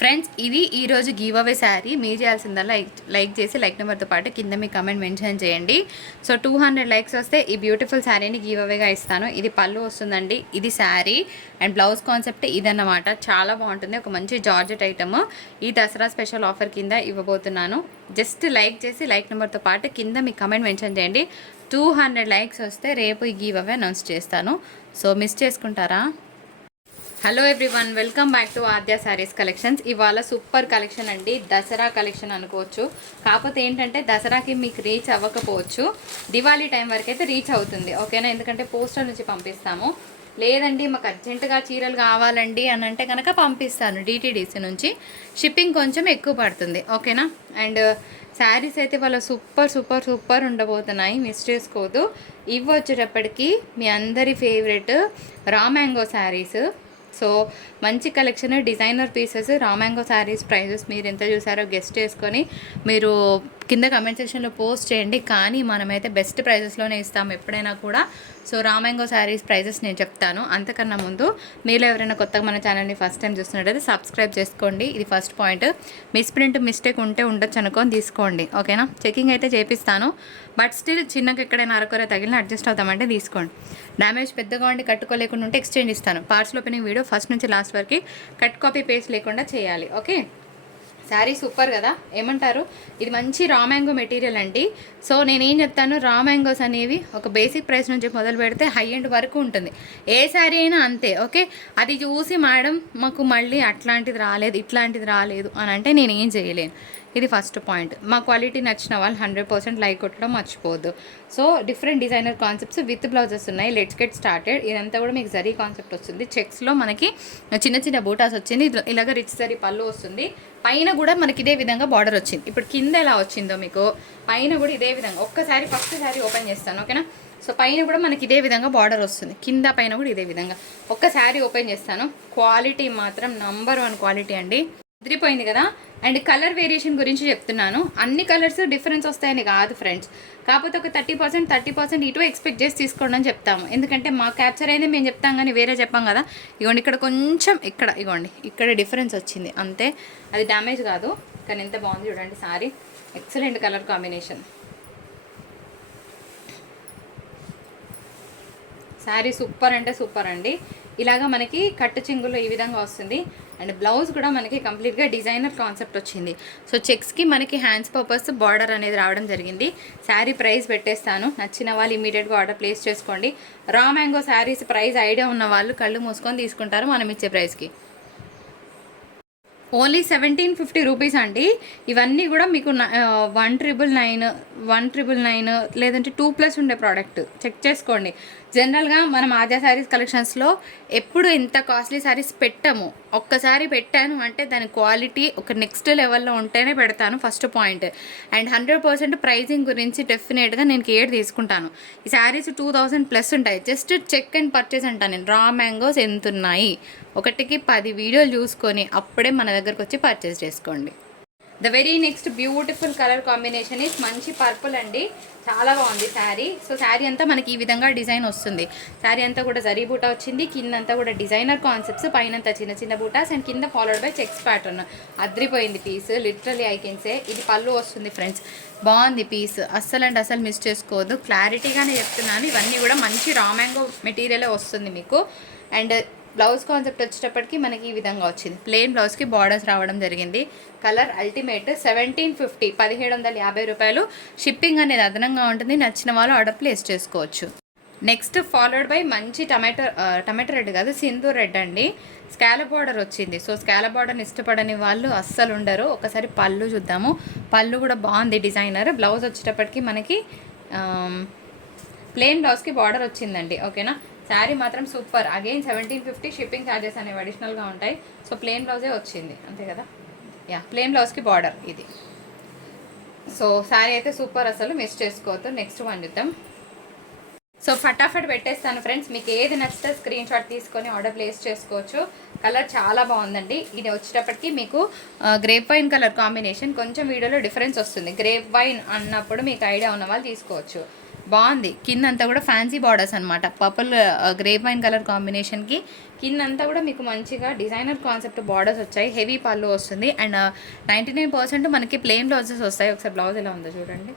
Friends ఇది ఈరోజు give away sari. మీరు చేయాల్సిందల్లా లైక్ లైక్ చేసి లైక్ నెంబర్తో పాటు కింద మీ కమెంట్ మెన్షన్ చేయండి. సో టూ హండ్రెడ్ లైక్స్ వస్తే ఈ బ్యూటిఫుల్ శారీని గివ్ అవేగా ఇస్తాను. ఇది పళ్ళు వస్తుందండి ఇది శారీ. అండ్ బ్లౌజ్ కాన్సెప్ట్ ఇదన్నమాట. చాలా బాగుంటుంది ఒక మంచి జార్జెట్ ఐటమ్. ఈ దసరా స్పెషల్ ఆఫర్ కింద ఇవ్వబోతున్నాను. జస్ట్ లైక్ చేసి లైక్ నెంబర్తో పాటు కింద మీ కమెంట్ మెన్షన్ చేయండి. టూ హండ్రెడ్ లైక్స్ వస్తే రేపు ఈ గివ్ అవే అనౌన్స్ చేస్తాను. సో మిస్ చేసుకుంటారా? Hello everyone welcome back to Aadya saris collections ఇవాళ సూపర్ కలెక్షన్ అండి దసరా కలెక్షన్ అనుకోవచ్చు. కాకపోతే ఏంటంటే దసరాకి మీకు రీచ్ అవ్వకపోవచ్చు. దివాళీ టైం వరకు అయితే రీచ్ అవుతుంది ఓకేనా ఎందుకంటే పోస్టర్ నుంచి పంపిస్తాము. లేదండి మాకు అర్జెంటుగా చీరలు కావాలండి అని అంటే కనుక పంపిస్తాను డిటీడీసీ నుంచి. షిప్పింగ్ కొంచెం ఎక్కువ పడుతుంది ఓకేనా అండ్ శారీస్ అయితే వాళ్ళ సూపర్ సూపర్ సూపర్ ఉండబోతున్నాయి మిస్ చేసుకోదు ఇవి వచ్చేటప్పటికి మీ అందరి favourite Raw Mango sarees so మంచి collection designer pieces Raw Mango sarees prices మీరు ఎంత చూసారో గెస్ట్ చేసుకొని మీరు కింద కమెంట్ సెక్షన్లో పోస్ట్ చేయండి. కానీ మనమైతే బెస్ట్ ప్రైజెస్లోనే ఇస్తాం ఎప్పుడైనా కూడా. సో రామాంగో శారీస్ ప్రైజెస్ నేను చెప్తాను. అంతకన్నా ముందు మీరు ఎవరైనా కొత్తగా మన ఛానల్ని ఫస్ట్ టైం చూస్తున్నట్టయితే సబ్స్క్రైబ్ చేసుకోండి. ఇది ఫస్ట్ పాయింట్ మిస్ప్రింట్ మిస్టేక్ ఉంటే ఉండొచ్చు అనుకొని తీసుకోండి. ఓకేనా చెకింగ్ అయితే చేపిస్తాను. బట్ స్టిల్ చిన్నగా ఎక్కడైనా అరకొర తగిలిన అడ్జస్ట్ అవుతామంటే తీసుకోండి. డ్యామేజ్ పెద్దగా ఉండి కట్టుకోలేకుండా ఉంటే ఎక్స్చేంజ్ ఇస్తాను. పార్సల్ ఓపెనింగ్ వీడియో ఫస్ట్ నుంచి లాస్ట్ వరకు కట్ కాపీ పేస్ట్ లేకుండా చేయాలి. ఓకే శారీ సూపర్ కదా? ఏమంటారు? ఇది మంచి రా మ్యాంగో మెటీరియల్ అండి. సో నేనేం చెప్తాను? రా మ్యాంగోస్ అనేవి ఒక బేసిక్ ప్రైస్ నుంచి మొదలు పెడితే హై ఎండ్ వరకు ఉంటుంది. ఏ శారీ అయినా అంతే ఓకే? అది చూసి మేడం మాకు మళ్ళీ అట్లాంటిది రాలేదు ఇట్లాంటిది రాలేదు అని అంటే నేను ఏం చేయలేను. ఇది ఫస్ట్ పాయింట్ మా క్వాలిటీ నచ్చిన వాళ్ళు హండ్రెడ్ పర్సెంట్ లైక్ కొట్టడం మర్చిపోవద్దు. So different designer concepts with blouses ఉన్నాయి. లెట్స్ గెట్ స్టార్టెడ్ ఇదంతా కూడా మీకు జరీ కాన్సెప్ట్ వస్తుంది. చెక్స్లో మనకి చిన్న చిన్న బూటాస్ వచ్చింది. ఇలాగ రిచ్ జరీ పళ్ళు వస్తుంది. పైన కూడా మనకి ఇదే విధంగా బార్డర్ వచ్చింది. ఇప్పుడు కింద ఎలా వచ్చిందో మీకు పైన కూడా ఇదే విధంగా ఒక్కసారి ఫస్ట్ సారీ ఓపెన్ చేస్తాను ఓకేనా? సో పైన కూడా మనకి ఇదే విధంగా బార్డర్ వస్తుంది. కింద పైన కూడా ఇదే విధంగా ఒక్క శారీ ఓపెన్ చేస్తాను. క్వాలిటీ మాత్రం నంబర్ వన్ క్వాలిటీ అండి. అదిరిపోయింది కదా? అండ్ కలర్ వేరియేషన్ గురించి చెప్తున్నాను. అన్ని కలర్స్ డిఫరెన్స్ వస్తాయని కాదు ఫ్రెండ్స్. కాకపోతే ఒక థర్టీ పర్సెంట్ థర్టీ పర్సెంట్ ఇటు ఎక్స్పెక్ట్ చేసి తీసుకోండి అని చెప్తాము. ఎందుకంటే మా క్యాప్చర్ అయితే మేము చెప్తాం కానీ వేరే చెప్పాం కదా. ఇగోండి ఇక్కడ కొంచెం ఇక్కడ ఇగోండి ఇక్కడ డిఫరెన్స్ వచ్చింది. అంతే. అది డ్యామేజ్ కాదు కానీ ఎంత బాగుంది చూడండి sari. Excellent colour combination. Sari super అంటే సూపర్ అండి. ఇలాగా మనకి కట్టు చింగులు ఈ విధంగా వస్తుంది. అండ్ బ్లౌజ్ కూడా మనకి కంప్లీట్గా డిజైనర్ కాన్సెప్ట్ వచ్చింది. సో చెక్స్కి మనకి హ్యాండ్స్ పర్పస్ బార్డర్ అనేది రావడం జరిగింది. శారీ ప్రైస్ పెట్టేస్తాను. నచ్చిన వాళ్ళు ఇమీడియట్గా ఆర్డర్ ప్లేస్ చేసుకోండి. Raw mango saris price idea ఉన్న వాళ్ళు కళ్ళు మూసుకొని తీసుకుంటారు మనం ఇచ్చే ప్రైస్కి. ఓన్లీ సెవెంటీన్ ఫిఫ్టీ రూపీస్ అండి. ఇవన్నీ కూడా మీకు one triple nine one triple nine లేదంటే టూ ప్లస్ ఉండే ప్రోడక్ట్. చెక్ చేసుకోండి. జనరల్గా మనం ఆజా శారీస్ కలెక్షన్స్లో ఎప్పుడు ఇంత కాస్ట్లీ శారీస్ పెట్టము. ఒక్కసారి పెట్టాను అంటే దాని క్వాలిటీ ఒక నెక్స్ట్ లెవెల్లో ఉంటేనే పెడతాను first point and hundred percent pricing గురించి డెఫినెట్గా నేను కేర్ తీసుకుంటాను. ఈ శారీస్ టూ థౌజండ్ ప్లస్ ఉంటాయి. జస్ట్ చెక్ అండ్ పర్చేస్ అంటాను నేను. రా మ్యాంగోస్ ఎంత ఉన్నాయి ఒకటికి పది వీడియోలు చూసుకొని అప్పుడే మన దగ్గరకు వచ్చి పర్చేస్ చేసుకోండి. The very next beautiful colour combination is మంచి పర్పుల్ అండి. చాలా బాగుంది శారీ. సో శారీ అంతా మనకి ఈ విధంగా డిజైన్ వస్తుంది. శారీ అంతా కూడా జరీ బూట వచ్చింది. కింద అంతా కూడా డిజైనర్ కాన్సెప్ట్స్ పైన చిన్న చిన్న బూటాస్ అండ్ కింద followed by checks pattern అద్రిపోయింది piece literally I can say ఇది పళ్ళు వస్తుంది ఫ్రెండ్స్ బాగుంది పీస్ అస్సలు అండ్ అసలు మిస్ చేసుకోవద్దు. క్లారిటీగానే చెప్తున్నాను. ఇవన్నీ కూడా మంచి రామ్యాంగో మెటీరియలే వస్తుంది మీకు. అండ్ బ్లౌజ్ కాన్సెప్ట్ వచ్చేటప్పటికి మనకి ఈ విధంగా వచ్చింది. ప్లెయిన్ బ్లౌజ్కి బార్డర్స్ రావడం జరిగింది. కలర్ అల్టిమేట్ సెవెంటీన్ ఫిఫ్టీ పదిహేడు వందల యాభై రూపాయలు. షిప్పింగ్ అనేది అదనంగా ఉంటుంది. నచ్చిన వాళ్ళు ఆర్డర్ ప్లేస్ చేసుకోవచ్చు. నెక్స్ట్ ఫాలోడ్ బై మంచి టమాటో టమాటో రెడ్ కాదు సింధూర్ రెడ్ అండి. స్కాల బార్డర్ వచ్చింది. సో స్కాల బార్డర్ని ఇష్టపడని వాళ్ళు అస్సలు ఉండరు. ఒకసారి పళ్ళు చూద్దాము. పళ్ళు కూడా బాగుంది డిజైనర్. బ్లౌజ్ వచ్చేటప్పటికి మనకి ప్లెయిన్ బ్లౌజ్కి బార్డర్ వచ్చిందండి. ఓకేనా శారీ మాత్రం super. Again seventeen fifty shipping charges అనేవి అడిషనల్గా ఉంటాయి. సో ప్లెయిన్ బ్లౌజే వచ్చింది. అంతే కదా? యా ప్లెయిన్ బ్లౌజ్కి బార్డర్ ఇది. సో శారీ అయితే సూపర్ అసలు. మిస్ చేసుకోవద్దు. నెక్స్ట్ వన్ చూద్దాం. సో ఫటాఫట్ పెట్టేస్తాను ఫ్రెండ్స్ మీకు ఏది నచ్చితే స్క్రీన్ షాట్ తీసుకొని ఆర్డర్ ప్లేస్ చేసుకోవచ్చు. కలర్ చాలా బాగుందండి. ఇది వచ్చేటప్పటికి మీకు గ్రేప్ వైన్ కలర్ కాంబినేషన్ కొంచెం వీడియోలో డిఫరెన్స్ వస్తుంది. గ్రేప్ వైన్ అన్నప్పుడు మీకు ఐడియా ఉన్న వాళ్ళు తీసుకోవచ్చు. బాగుంది. కింద అంతా కూడా ఫ్యాన్సీ బార్డర్స్ అనమాట పర్పుల్ గ్రే వైన్ కలర్ కాంబినేషన్కి కింద అంతా కూడా మీకు మంచిగా డిజైనర్ కాన్సెప్ట్ బార్డర్స్ వచ్చాయి. హెవీ పళ్ళు వస్తుంది. అండ్ నైంటీ నైన్ పర్సెంట్ మనకి ప్లెయిన్ బ్లౌజెస్ వస్తాయి. ఒకసారి బ్లౌజ్ ఎలా ఉందో చూడండి.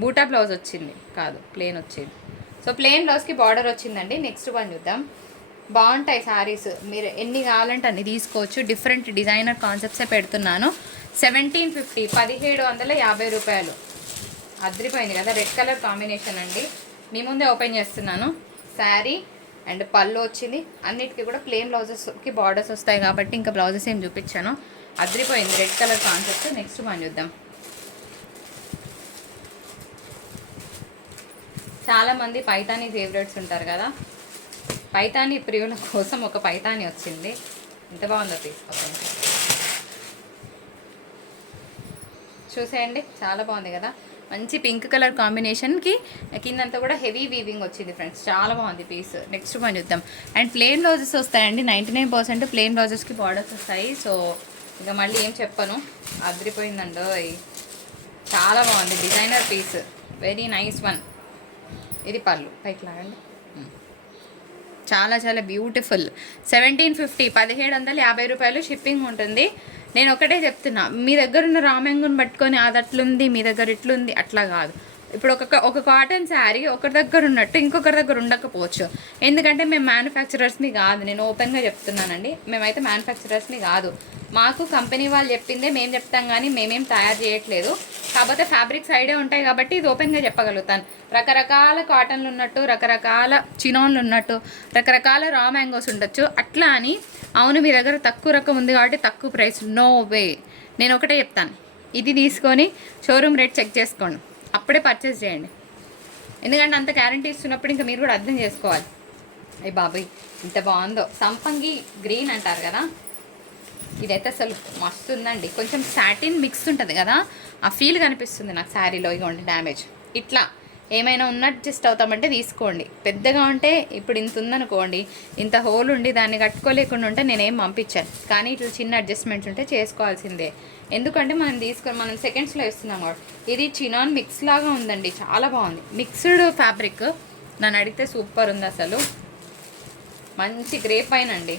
బూటా బ్లౌజ్ వచ్చింది. కాదు ప్లెయిన్ వచ్చింది. సో ప్లెయిన్ బ్లౌజ్కి బార్డర్ వచ్చిందండి. నెక్స్ట్ వన్ చూద్దాం. బాగుంటాయి శారీస్ మీరు ఎన్ని కావాలంటే అన్ని తీసుకోవచ్చు. డిఫరెంట్ డిజైనర్ కాన్సెప్ట్సే పెడుతున్నాను. సెవెంటీన్ ఫిఫ్టీ పదిహేడు వందల యాభై రూపాయలు. అద్రిపోయింది కదా రెడ్ కలర్ కాంబినేషన్ అండి. మీ ముందే ఓపెన్ చేస్తున్నాను. శారీ అండ్ పళ్ళు వచ్చింది. అన్నిటికీ కూడా ప్లెయిన్ బ్లౌజెస్కి బార్డర్స్ వస్తాయి కాబట్టి ఇంకా బ్లౌజెస్ ఏం చూపించాను. అద్రిపోయింది రెడ్ కలర్ కాన్సెప్ట్. నెక్స్ట్ మనం చూద్దాం. చాలామంది పైతానీ ఫేవరెట్స్ ఉంటారు కదా. పైతానీ ప్రియుల కోసం ఒక పైతానీ వచ్చింది. ఎంత బాగుందో తీసుకోండి చూసేయండి. చాలా బాగుంది కదా. మంచి పింక్ కలర్ కాంబినేషన్కి కిందంతా కూడా హెవీ వీవింగ్ వచ్చింది ఫ్రెండ్స్. చాలా బాగుంది పీస్. నెక్స్ట్ వన్ చూద్దాం. అండ్ ప్లెయిన్ బ్లౌజెస్ వస్తాయండి. నైంటీ నైన్ పర్సెంట్ ప్లెయిన్ బ్లౌజెస్కి బార్డర్స్ వస్తాయి. సో ఇక మళ్ళీ ఏం చెప్పను. అదిరిపోయిందండో చాలా బాగుంది. Designer piece. Very nice one. ఇది పళ్ళు. పైకి లాగండి. చాలా చాలా బ్యూటిఫుల్. Seventeen fifty. పదిహేడు వందల యాభై రూపాయలు షిప్పింగ్ ఉంటుంది. నేను ఒకటే చెప్తున్నా మీ దగ్గర ఉన్న రామెంగుని పట్టుకొని అది అట్లుంది మీ దగ్గర ఇట్లుంది అట్లా కాదు. ఇప్పుడు ఒక ఒక కాటన్ శారీ ఒకరి దగ్గర ఉన్నట్టు ఇంకొకరి దగ్గర ఉండకపోవచ్చు. ఎందుకంటే మేము మ్యానుఫ్యాక్చరర్స్ని కాదు. నేను ఓపెన్గా చెప్తున్నానండి. మేమైతే మ్యానుఫ్యాక్చరర్స్ని కాదు. మాకు కంపెనీ వాళ్ళు చెప్పిందే మేము చెప్తాం కానీ మేమేం తయారు చేయట్లేదు. కాకపోతే ఫ్యాబ్రిక్స్ ఐడే ఉంటాయి కాబట్టి ఇది ఓపెన్గా చెప్పగలుగుతాను. రకరకాల కాటన్లు ఉన్నట్టు రకరకాల చినోన్లు ఉన్నట్టు రకరకాల రా మ్యాంగోస్ ఉండొచ్చు. అట్లా అని అవును మీ దగ్గర తక్కువ రకం ఉంది కాబట్టి తక్కువ ప్రైస్ నో వే నేను ఒకటే చెప్తాను. ఇది తీసుకొని షోరూమ్ రేట్ చెక్ చేసుకోండి. అప్పుడే పర్చేస్ చేయండి. ఎందుకంటే అంత గ్యారంటీ ఇస్తున్నప్పుడు ఇంకా మీరు కూడా అర్థం చేసుకోవాలి. అయ్యి బాబాయ్ ఇంత బాగుందో. సంపంగి గ్రీన్ అంటారు కదా? ఇదైతే అసలు మస్తు ఉందండి. కొంచెం సాటిన్ మిక్స్ ఉంటుంది కదా? ఆ ఫీల్ కనిపిస్తుంది నాకు శారీలో ఇగోండి డ్యామేజ్ ఇట్లా. ఏమైనా ఉన్న అడ్జస్ట్ అవుతామంటే తీసుకోండి. పెద్దగా ఉంటే ఇప్పుడు ఇంత ఉందనుకోండి ఇంత హోల్ ఉండి దాన్ని కట్టుకోలేకుండా ఉంటే నేనేం పంపించాను. కానీ ఇట్లా చిన్న అడ్జస్ట్మెంట్స్ ఉంటే చేసుకోవాల్సిందే. ఎందుకంటే మనం తీసుకొని మనం సెకండ్స్లో ఇస్తున్నాం కాబట్టి. ఇది చినాన్ మిక్స్ లాగా ఉందండి చాలా బాగుంది. మిక్స్డ్ ఫ్యాబ్రిక్ నన్ను అడిగితే సూపర్ ఉంది అసలు. మంచి గ్రేప్ వైన్ అండి.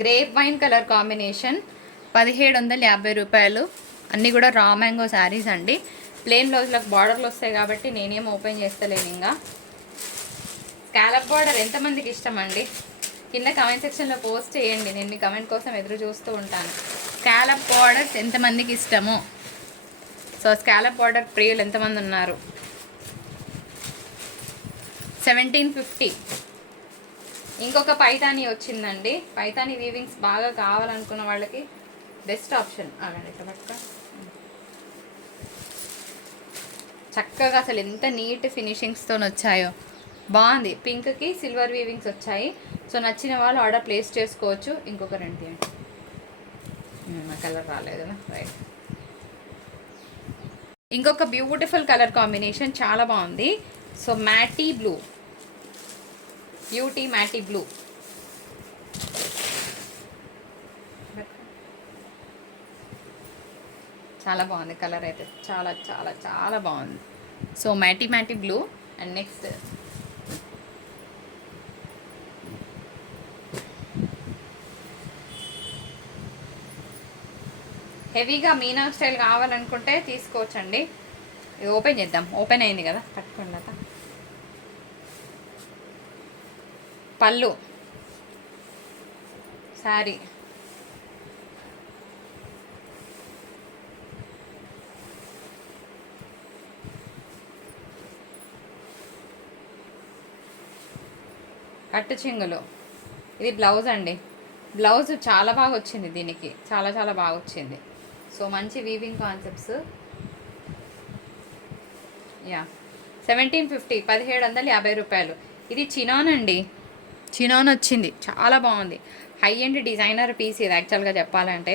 గ్రేప్ వైన్ కలర్ కాంబినేషన్ పదిహేడు వందల యాభై రూపాయలు. అన్నీ కూడా రా మ్యాంగో శారీస్ అండి. ప్లెయిన్ బ్లౌజ్లకు బార్డర్లు వస్తాయి కాబట్టి నేనేం ఓపెన్ చేస్తలేను ఇంకా. స్కాలప్ బార్డర్ ఎంతమందికి ఇష్టం అండి కింద కమెంట్ సెక్షన్లో పోస్ట్ చేయండి. నేను మీ కమెంట్ కోసం ఎదురు చూస్తూ ఉంటాను. స్కాలప్ బార్డర్స్ ఎంతమందికి ఇష్టమో? సో స్కాలప్ బార్డర్ ప్రియులు ఎంతమంది ఉన్నారు? సెవెంటీన్ ఫిఫ్టీ ఇంకొక పైతాని వచ్చిందండి. పైతాని వీవింగ్స్ బాగా కావాలనుకున్న వాళ్ళకి బెస్ట్ ఆప్షన్ ఇట్లా పట్టుకో. చక్కగా అసలు ఎంత నీట్ ఫినిషింగ్స్తో వచ్చాయో. బాగుంది. పింక్కి సిల్వర్ వీవింగ్స్ వచ్చాయి. సో నచ్చిన వాళ్ళు ఆర్డర్ ప్లేస్ చేసుకోవచ్చు. ఇంకొక రెండు నా కలర్ రాలేదు రైట్. ఇంకొక బ్యూటిఫుల్ కలర్ కాంబినేషన్ చాలా బాగుంది. So matty blue. Beauty matty blue. చాలా బాగుంది కలర్ అయితే. చాలా చాలా చాలా బాగుంది. So matty matty blue and next హెవీగా మీనా స్టైల్ కావాలనుకుంటే తీసుకోవచ్చండి. ఇది ఓపెన్ చేద్దాం. ఓపెన్ అయింది కదా? పట్టుకోండి పళ్ళు. శారీ కట్టు చెంగులు. ఇది బ్లౌజ్ అండి. బ్లౌజ్ చాలా బాగా వచ్చింది దీనికి. చాలా చాలా బాగా వచ్చింది. సో మంచి weaving concepts yeah seventeen fifty పదిహేడు వందల యాభై రూపాయలు. ఇది చినాన్ అండి. చినాన్ వచ్చింది. చాలా బాగుంది. హై ఎండ్ డిజైనర్ పీస్ ఇది యాక్చువల్గా చెప్పాలంటే.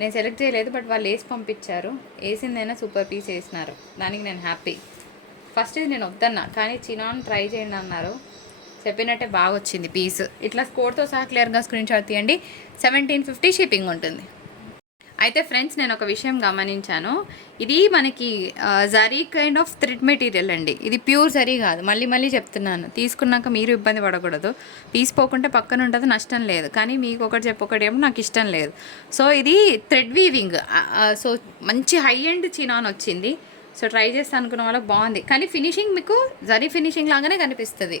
నేను సెలెక్ట్ చేయలేదు బట్ వాళ్ళు వేసి పంపించారు. వేసిందైనా సూపర్ పీస్ వేసినారు. దానికి నేను హ్యాపీ ఫస్ట్ ఇది నేను వద్దన్నా కానీ చినాన్ ట్రై చేయండి అన్నారు. చెప్పినట్టే బాగా వచ్చింది పీస్. ఇట్లా స్కోర్తో సహా క్లియర్గా స్క్రీన్ షాట్ తీయండి. సెవెంటీన్ ఫిఫ్టీ షిప్పింగ్ ఉంటుంది. అయితే ఫ్రెండ్స్ నేను ఒక విషయం గమనించాను. ఇది మనకి zari kind of thread material అండి. ఇది ప్యూర్ జరీ కాదు. మళ్ళీ మళ్ళీ చెప్తున్నాను. తీసుకున్నాక మీరు ఇబ్బంది పడకూడదు. తీసిపోకుంటే పక్కన ఉంటుంది నష్టం లేదు. కానీ మీకు ఒకటి చెప్పొకటి ఏమో నాకు ఇష్టం లేదు. సో ఇది థ్రెడ్ వీవింగ్ సో మంచి హై ఎండ్ చినాన్ వచ్చింది. సో ట్రై చేస్తాను అనుకున్న వాళ్ళకి బాగుంది. కానీ ఫినిషింగ్ మీకు జరీ ఫినిషింగ్ లాగానే కనిపిస్తుంది.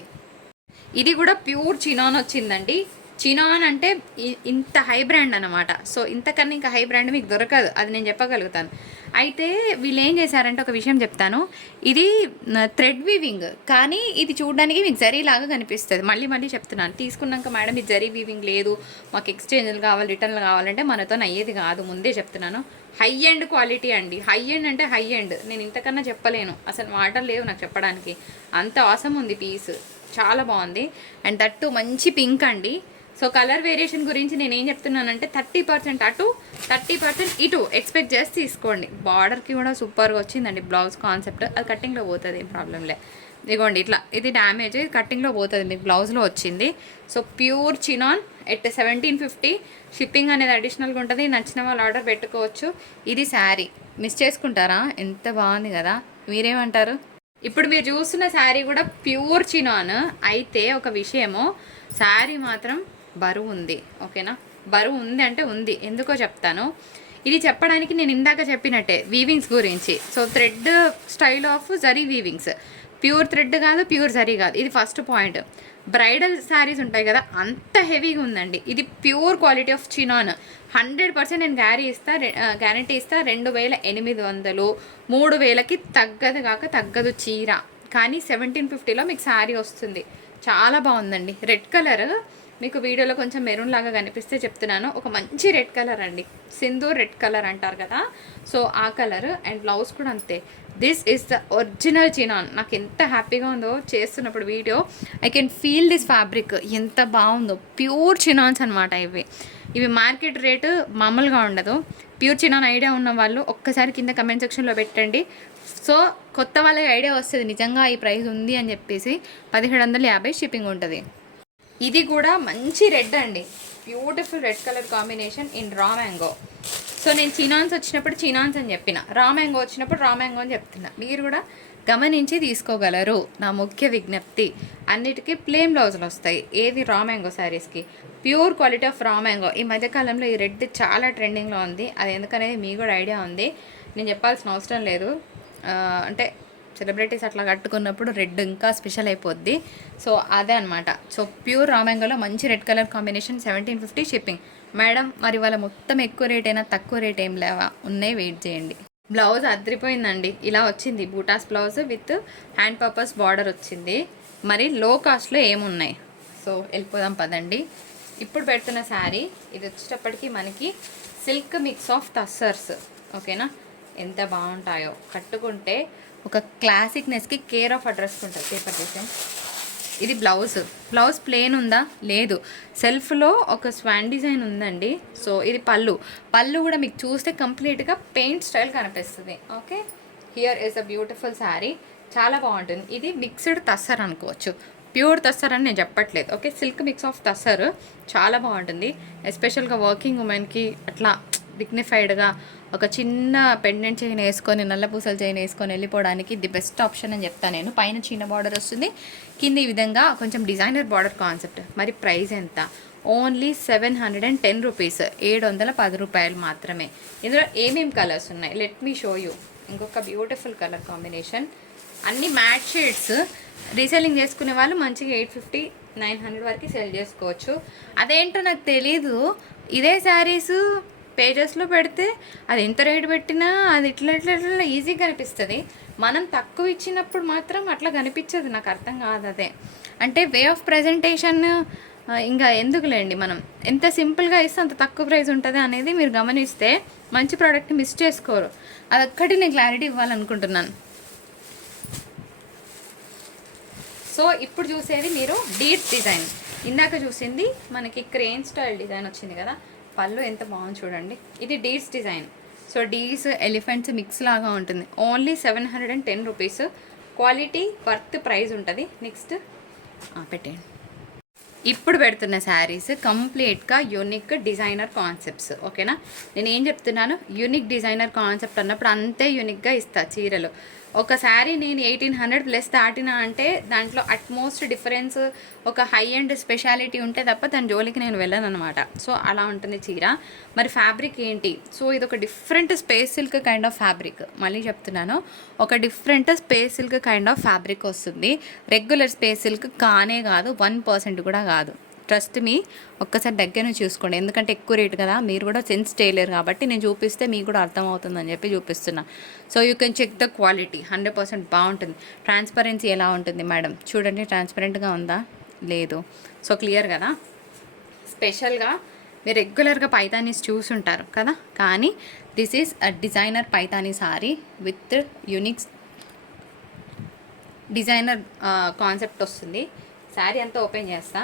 ఇది కూడా ప్యూర్ చినాన్ వచ్చిందండి. చినాన్ అంటే ఇంత హై బ్రాండ్ అనమాట సో ఇంతకన్నా ఇంకా హై బ్రాండ్ మీకు దొరకదు. అది నేను చెప్పగలుగుతాను. అయితే వీళ్ళు ఏం చేశారంటే ఒక విషయం చెప్తాను. ఇది థ్రెడ్ వీవింగ్ కానీ ఇది చూడడానికి మీకు జరీ లాగా కనిపిస్తుంది. మళ్ళీ మళ్ళీ చెప్తున్నాను. తీసుకున్నాక మేడం ఇది జరీ వీవింగ్ లేదు. మాకు ఎక్స్చేంజ్లు కావాలి రిటర్న్లు కావాలంటే మనతో అయ్యేది కాదు. ముందే చెప్తున్నాను. హై ఎండ్ క్వాలిటీ అండి. హై ఎండ్ అంటే హై ఎండ్ నేను ఇంతకన్నా చెప్పలేను. అసలు మాటలు లేవు నాకు చెప్పడానికి. అంత అవసరం ఉంది పీస్ చాలా బాగుంది. అండ్ దట్టు మంచి పింక్ అండి. సో కలర్ వేరియేషన్ గురించి నేను ఏం చెప్తున్నానంటే థర్టీ పర్సెంట్ అటు థర్టీ పర్సెంట్ ఇటు ఎక్స్పెక్ట్ చేసి తీసుకోండి. బార్డర్కి కూడా సూపర్గా వచ్చిందండి బ్లౌజ్ కాన్సెప్ట్. అది కటింగ్లో పోతుంది ఏం ప్రాబ్లంలే ఇదిగోండి ఇట్లా ఇది డ్యామేజ్ కటింగ్లో పోతుంది మీకు బ్లౌజ్లో వచ్చింది. So pure chinon at seventeen fifty. Shipping అనేది అడిషనల్గా ఉంటుంది నచ్చిన వాళ్ళు ఆర్డర్ పెట్టుకోవచ్చు. ఇది శారీ. మిస్ చేసుకుంటారా? ఎంత బాగుంది కదా. మీరేమంటారు? ఇప్పుడు మీరు చూస్తున్న శారీ కూడా ప్యూర్ చినాన్. అయితే ఒక విషయము శారీ మాత్రం బరువు ఉంది ఓకేనా? బరువు ఉంది అంటే ఉంది. ఎందుకో చెప్తాను. ఇది చెప్పడానికి నేను ఇందాక చెప్పినట్టే వీవింగ్స్ గురించి. So thread style of zari weavings pure thread కాదు ప్యూర్ జరీ కాదు. ఇది ఫస్ట్ పాయింట్ బ్రైడల్ శారీస్ ఉంటాయి కదా అంత హెవీగా ఉందండి. ఇది pure quality of chinon. Hundred percent నేను గ్యారీ ఇస్తా గ్యారంటీ ఇస్తా రెండు వేల ఎనిమిది వందలు. మూడు వేలకి తగ్గదు కాక తగ్గదు చీర. కానీ సెవెంటీన్ ఫిఫ్టీలో మీకు శారీ వస్తుంది. చాలా బాగుందండి. Red colour. మీకు వీడియోలో కొంచెం మెరూన్ లాగా కనిపిస్తే చెప్తున్నాను. ఒక మంచి రెడ్ కలర్ అండి. సింధూర్ రెడ్ కలర్ అంటారు కదా. సో ఆ కలర్ అండ్ బ్లౌజ్ కూడా అంతే. This is the original chinon నాకు ఎంత హ్యాపీగా ఉందో చేస్తున్నప్పుడు video. I can feel this fabric ఎంత బాగుందో. ప్యూర్ చినాన్స్ అనమాట ఇవి. ఇవి మార్కెట్ రేటు మామూలుగా ఉండదు. ప్యూర్ చినాన్ ఐడియా ఉన్న వాళ్ళు ఒక్కసారి కింద కమెంట్ సెక్షన్లో పెట్టండి. సో కొత్త వాళ్ళకి ఐడియా వస్తుంది. నిజంగా ఈ ప్రైస్ ఉంది అని చెప్పేసి పదిహేడు వందల యాభై షిప్పింగ్ ఉంటుంది. ఇది కూడా మంచి రెడ్ అండి. Beautiful red colour combination in raw mango. So నేను చినాన్స్ వచ్చినప్పుడు చినాన్స్ అని చెప్పిన. రా మ్యాంగో వచ్చినప్పుడు రా మ్యాంగో అని చెప్తున్నా. మీరు కూడా గమనించి తీసుకోగలరు నా ముఖ్య విజ్ఞప్తి. అన్నిటికీ ప్లేన్ బ్లౌజులు వస్తాయి. ఏది రా మ్యాంగో శారీస్కి? Pure quality of raw mango. ఈ మధ్యకాలంలో ఈ రెడ్ చాలా ట్రెండింగ్లో ఉంది. అది ఎందుకనేది మీకు కూడా ఐడియా ఉంది. నేను చెప్పాల్సిన అవసరం లేదు. అంటే సెలబ్రిటీస్ అట్లా కట్టుకున్నప్పుడు రెడ్ ఇంకా స్పెషల్ అయిపోద్ది. సో అదే అనమాట సో ప్యూర్ రామ్యాంగోలో మంచి red colour combination seventeen fifty shipping. Madam మరి వాళ్ళ మొత్తం ఎక్కువ రేట్ అయినా తక్కువ రేట్ ఏం లేవా? ఉన్నాయి వెయిట్ చేయండి. బ్లౌజ్ అదిరిపోయిందండి. ఇలా వచ్చింది. Buttas blouse with hand purpose border వచ్చింది. మరి లో కాస్ట్లో ఏమున్నాయి? సో వెళ్ళిపోదాం పదండి. ఇప్పుడు పెడుతున్న శారీ ఇది వచ్చేటప్పటికి మనకి సిల్క్ మిక్స్ ఆఫ్ టస్సర్స్. ఓకేనా? ఎంత బాగుంటాయో. కట్టుకుంటే ఒక క్లాసిక్నెస్కి కేర్ ఆఫ్ అడ్రస్ ఉంటుంది పేపర్ డిజైన్ ఇది బ్లౌజ్ బ్లౌజ్ ప్లేన్ ఉందా? లేదు. సెల్ఫ్లో ఒక స్వాన్ డిజైన్ ఉందండి. సో ఇది పళ్ళు. పళ్ళు కూడా మీకు చూస్తే కంప్లీట్గా పెయింట్ స్టైల్ కనిపిస్తుంది. Okay here is a beautiful sari చాలా బాగుంటుంది. ఇది మిక్స్డ్ తస్సర్ అనుకోవచ్చు. ప్యూర్ తస్సర్ అని నేను చెప్పట్లేదు. Okay silk mix of tussar. చాలా బాగుంటుంది. ఎస్పెషల్గా వర్కింగ్ ఉమెన్కి అట్లా డిగ్నిఫైడ్గా ఒక చిన్న పెండెంట్ చైన్ వేసుకొని నల్ల పూసల చైన్ వేసుకొని వెళ్ళిపోవడానికి ది బెస్ట్ ఆప్షన్ అని చెప్తాను నేను. పైన చిన్న బార్డర్ వస్తుంది. కింద ఈ విధంగా కొంచెం డిజైనర్ బార్డర్ కాన్సెప్ట్ మరి ప్రైస్ ఎంత? Only seven hundred and ten rupees ఏడు వందల పది రూపాయలు మాత్రమే. ఇందులో ఏమేమి కలర్స్ ఉన్నాయి? లెట్ మీ షో యూ ఇంకొక బ్యూటిఫుల్ కలర్ కాంబినేషన్ అన్ని మ్యాట్ షేడ్స్ రీసెల్లింగ్ చేసుకునే వాళ్ళు మంచిగా ఎయిట్ ఫిఫ్టీ నైన్ హండ్రెడ్ వరకు సెల్ చేసుకోవచ్చు. అదేంటో నాకు తెలీదు. ఇదే శారీస్ పేజెస్లో పెడితే అది ఎంత రేటు పెట్టినా అది ఇట్లా ఇట్లా ఇట్లా ఈజీగా కనిపిస్తుంది మనం తక్కువ ఇచ్చినప్పుడు మాత్రం అట్లా కనిపించదు నాకు అర్థం కాదు అదే. అంటే వే ఆఫ్ ప్రజెంటేషన్ ఇంకా ఎందుకులేండి మనం? ఎంత సింపుల్గా ఇస్తే అంత తక్కువ ప్రైస్ ఉంటుంది అనేది మీరు గమనిస్తే మంచి ప్రోడక్ట్ని మిస్ చేసుకోరు. అదొక్కటి నేను క్లారిటీ ఇవ్వాలనుకుంటున్నాను. సో ఇప్పుడు చూసేది మీరు డీప్ డిజైన్. ఇందాక చూసింది మనకి క్రేన్ స్టైల్ డిజైన్ వచ్చింది కదా పళ్ళు ఎంత బాగుంది చూడండి. ఇది these design. So these elephants mix లాగా ఉంటుంది. Only seven hundred and ten rupees quality worth price ఉంటుంది. నెక్స్ట్ పెట్టేయండి. ఇప్పుడు పెడుతున్న శారీస్ కంప్లీట్గా యూనిక్ డిజైనర్ కాన్సెప్ట్స్ ఓకేనా నేను ఏం చెప్తున్నాను? యూనిక్ డిజైనర్ కాన్సెప్ట్ అన్నప్పుడు అంతే యూనిక్గా ఇస్తా చీరలు. ఒక శారీ నేను ఎయిటీన్ హండ్రెడ్ ప్లస్ దాటినా అంటే దాంట్లో అట్మోస్ట్ డిఫరెన్స్ ఒక హై అండ్ స్పెషాలిటీ ఉంటే తప్ప దాని జోలికి నేను వెళ్ళను అనమాట సో అలా ఉంటుంది చీర. మరి ఫ్యాబ్రిక్ ఏంటి? సో ఇది ఒక different space silk kind of fabric మళ్ళీ చెప్తున్నాను. ఒక different space silk kind of fabric వస్తుంది. రెగ్యులర్ స్పేస్ సిల్క్ కానే కాదు వన్ పర్సెంట్ కూడా కాదు. ట్రస్ట్ మీ ఒక్కసారి దగ్గర నుంచి చూసుకోండి. ఎందుకంటే ఎక్కువ రేట్ కదా మీరు కూడా సెన్స్ చేయలేరు కాబట్టి నేను చూపిస్తే మీకు కూడా అర్థమవుతుందని చెప్పి చూపిస్తున్నా. So you can check the quality hundred percent బాగుంటుంది. ట్రాన్స్పరెన్సీ ఎలా ఉంటుంది మేడం? చూడండి ట్రాన్స్పరెంట్గా ఉందా? లేదు. సో క్లియర్ కదా? స్పెషల్గా మీరు రెగ్యులర్గా పైతానీస్ చూసుంటారు కదా? కానీ this is a designer Paithani sari with uniques designer concept వస్తుంది. శారీ అంతా ఓపెన్ చేస్తా.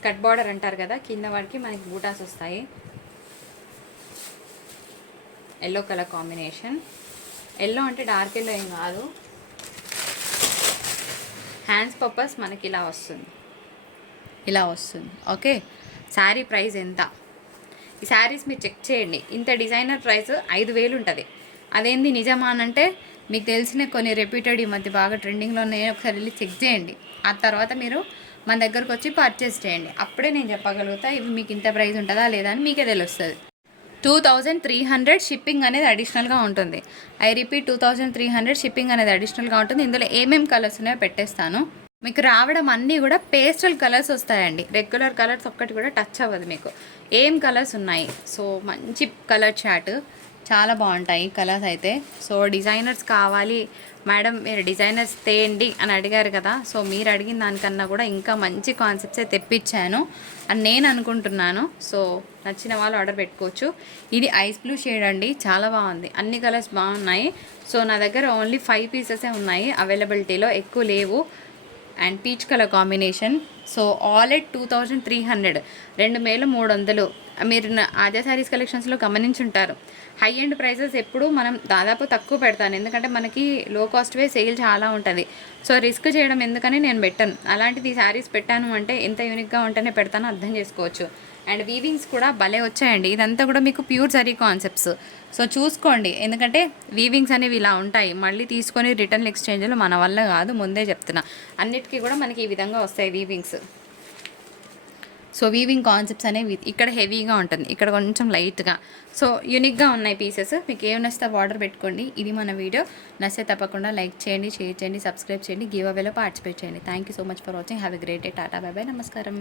స్కట్ బార్డర్ అంటారు కదా కింద వాడికి మనకి బూటాస్ వస్తాయి. ఎల్లో కలర్ కాంబినేషన్ ఎల్లో అంటే డార్క్ ఎల్లో ఏం కాదు. హ్యాండ్స్ పర్పస్ మనకి ఇలా వస్తుంది. ఇలా వస్తుంది. ఓకే శారీ ప్రైస్ ఎంత? ఈ శారీస్ మీరు చెక్ చేయండి. ఇంత డిజైనర్ ప్రైస్ ఐదు వేలు ఉంటుంది. అదేంది నిజమా అని అంటే మీకు తెలిసిన కొన్ని రెప్యూటెడ్ ఈ మధ్య బాగా ట్రెండింగ్లో ఉన్నాయి ఒకసారి వెళ్ళి చెక్ చేయండి. ఆ తర్వాత మీరు మన దగ్గరకు వచ్చి పర్చేస్ చేయండి. అప్పుడే నేను చెప్పగలుగుతా ఇవి మీకు ఇంత ప్రైస్ ఉంటుందా లేదా అని మీకే తెలుస్తుంది. Two thousand three hundred shipping అనేది అడిషనల్గా ఉంటుంది. I repeat two thousand three hundred shipping అనేది అడిషనల్గా ఉంటుంది. ఇందులో ఏమేమి కలర్స్ ఉన్నాయో పెట్టేస్తాను. మీకు రావడం అన్నీ కూడా పేస్టల్ కలర్స్ వస్తాయండి. రెగ్యులర్ కలర్స్ ఒక్కటి కూడా టచ్ అవ్వదు మీకు. ఏం కలర్స్ ఉన్నాయి? సో మంచి కలర్ చాట్ చాలా బాగుంటాయి కలర్స్ అయితే. సో డిజైనర్స్ కావాలి. మేడం మీరు డిజైనర్స్ తేయండి అని అడిగారు కదా. సో మీరు అడిగిన దానికన్నా కూడా ఇంకా మంచి కాన్సెప్ట్సే తెప్పించాను అని నేను అనుకుంటున్నాను. సో నచ్చిన వాళ్ళు ఆర్డర్ పెట్టుకోవచ్చు. ఇది ఐస్ బ్లూ షేడ్ అండి. చాలా బాగుంది. అన్ని కలర్స్ బాగున్నాయి. సో నా దగ్గర ఓన్లీ ఫైవ్ పీసెసే ఉన్నాయి. అవైలబిలిటీలో ఎక్కువ లేవు. And peach colour combination so all at two thousand three hundred. రెండు వేల మూడు వందలు. మీరు నా- ఆద్య శారీస్ కలెక్షన్స్లో గమనించుంటారు. హై ఎండ్ ప్రైసెస్ ఎప్పుడు మనం దాదాపు తక్కువ పెడతాను. ఎందుకంటే మనకి లో కాస్ట్వే సేల్ చాలా ఉంటుంది. సో రిస్క్ చేయడం ఎందుకని నేను పెట్టాను. అలాంటిది ఈ శారీస్ పెట్టాను అంటే ఎంత యూనిక్గా ఉంటేనే పెడతానో అర్థం చేసుకోవచ్చు. అండ్ వీవింగ్స్ కూడా భలే వచ్చాయండి. ఇదంతా కూడా మీకు ప్యూర్ జరీ కాన్సెప్ట్స్ సో చూసుకోండి. ఎందుకంటే వీవింగ్స్ అనేవి ఇలా ఉంటాయి. మళ్ళీ తీసుకొని రిటర్న్ ఎక్స్చేంజ్లో మన వల్ల కాదు. ముందే చెప్తున్నా. అన్నిటికీ కూడా మనకి ఈ విధంగా వస్తాయి వీవింగ్స్ సో వీవింగ్ కాన్సెప్ట్స్ అనేవి ఇక్కడ హెవీగా ఉంటుంది. ఇక్కడ కొంచెం లైట్గా సో యూనిక్గా ఉన్నాయి పీసెస్ మీకు ఏం నచ్చితే ఆర్డర్ పెట్టుకోండి. ఇది మన వీడియో నచ్చితే తప్పకుండా లైక్ చేయండి షేర్ చేయండి సబ్స్క్రైబ్ చేయండి గివ్ అవేలో పార్టిసిపేట్ చేయండి. Thank you so much for watching have a great day tata bye bye నమస్కారం.